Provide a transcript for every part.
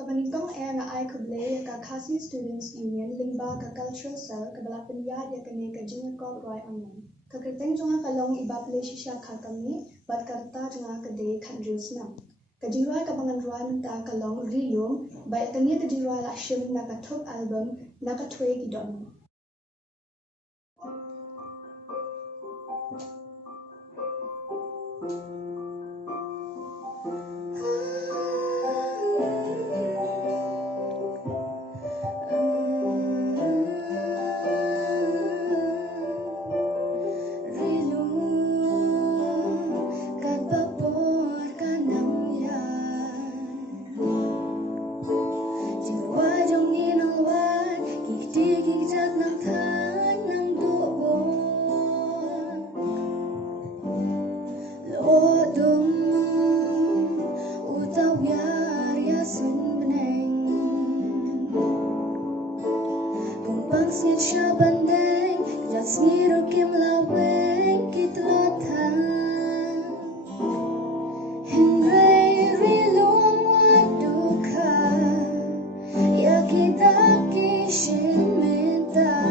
Kapaningkong nga ay kublay ka Khasi Students Union lingba ka cultural cell ka balapanyad ya kani ka Jingrwai Rwai online. Ka kerteng jonga kalong IBAPALEISHISHA KHARKAMNI bat karta jonga ka day kan Rynsan. Ka Jingrwai ka bangan Rwai menta kalong rilum ba ya kani ka Jingrwai la shim na ka Thup album na ka Thwei ki Dohnud. Siya bandeng, just niro kim laweng kitlotan. Jingrwai rilum waduka, ya kita kishin minta.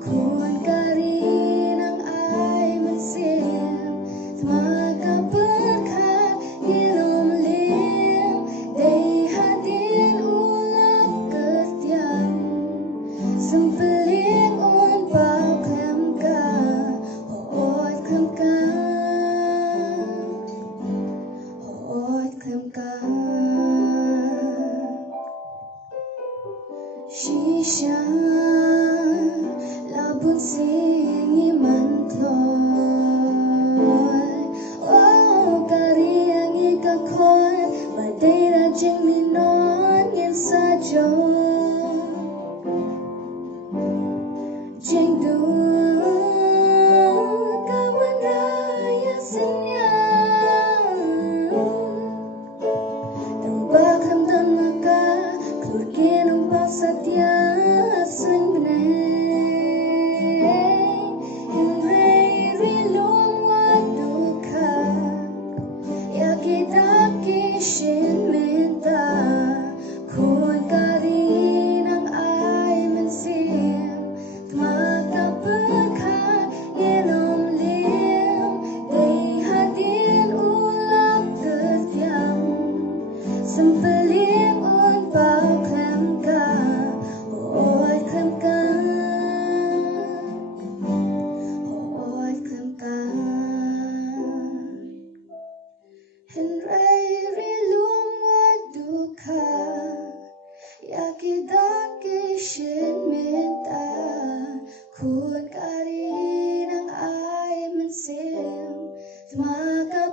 Kuan karin ang ay mansim, maka berkat hinom lim, day hadin ulap kertiang. Sempeling on pakem ka, hoot kem ka, hoot kem ka. Shisha labun singi mantloy, oh kariang ikakon, badai rajing minon yen sajo. Jingdu kawan raya senyap, tambahkan dan maka keluarga nampak setia sering beneng. Jingrwai rilum waduka, ya kita kishin minta. Kuan karin ang ay mensim, maka berkat hinom lim, day hadin ulap kertiang. Sempeling on paklem ka, hoot klem ka, hoot klem ka. Jingrwai rilum waduka, ya kita kishin minta. Kuat karin ang ay mensim, maka